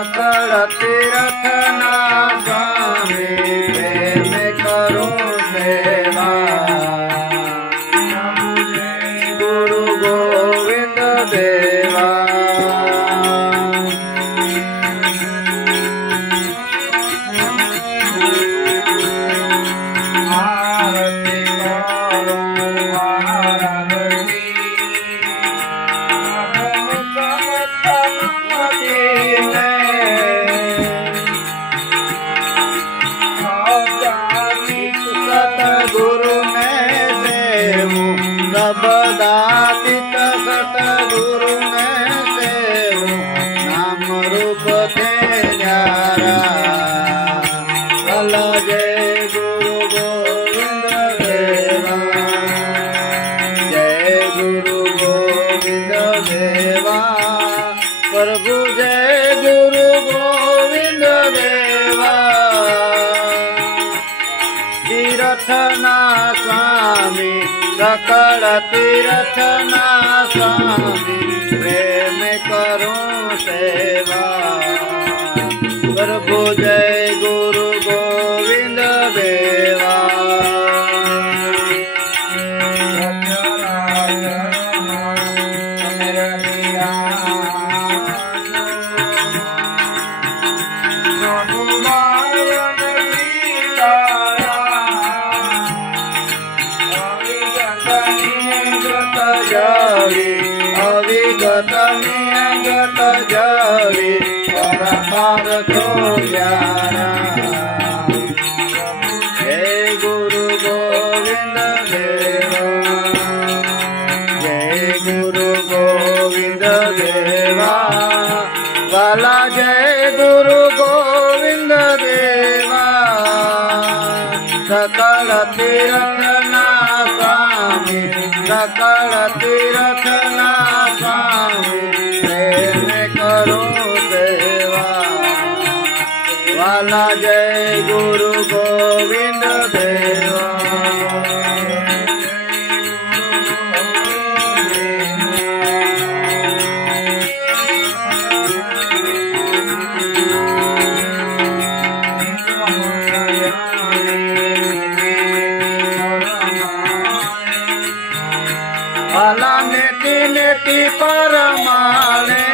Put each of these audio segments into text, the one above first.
सकल तीर्थ ना स्वामी प्रेम करो सेवा गुरु गोविंद देवा सबदातीत सतगुरु ने सेवु नाम रूप थे न्यारा भल जय गुरु गोविंद देवा जय गुरु गोविंद देवा प्रभु जय गुरु गोविंद देवा तीर्थना स्वामी सकल तीर्थना स्वामी प्रेम करो सेवा प्रभु जय गुरु गोविंद देवा अविगत नियगत जड़ी परमार तो प्यारा जय गुरु गोविंद देवा जय गुरु गोविंद देवा वाला जय गुरु गोविंद देवा सकल तीर्थना स्वामी सकल तीर्थना स्वामी प्रेम करो देवा वाला जय गुरु गोविंद देवा वाला नेति नेति परमाणे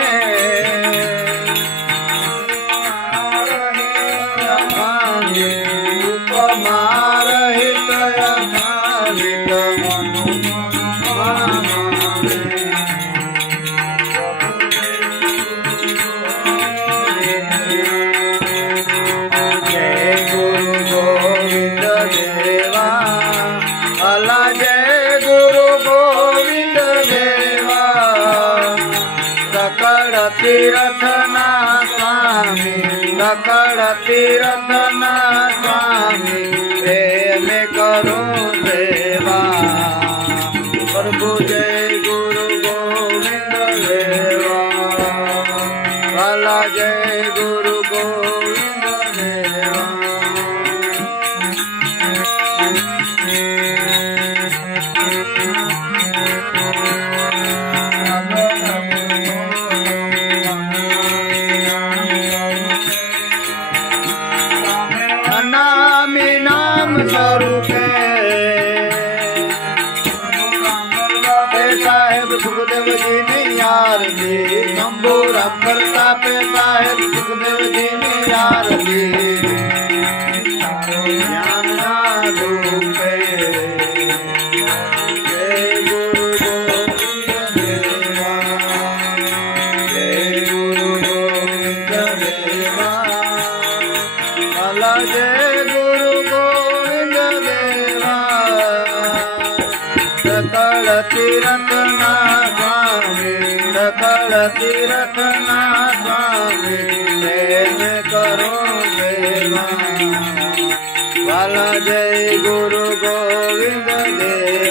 उपमा रहित अखानित जय गुरु गोविंद देवा वाला जय गुरु गोविंद देवा सकल तीर्थना स्वामी सकल तीर्थना स्वामी प्रेम करो सेवा प्रभु जय गुरु गोविंद देवा वाला जय गुरु गोविंद देवा नामी नाम स्वरूपे साहेब सुखदेव जी ने यार दी शंभू राम प्रताप साहेब सुखदेव जी ने यार दी ज्ञान ना रूपे जय गुरु गोविंद देवा जय गुरु गोविंद देवा भला जय गुरु गोविंद देवा सकल तीर्थना स्वामी सकल तीर्थना स्वामी प्रेम करो सेवा वाला जय गुरु गोविंद देवा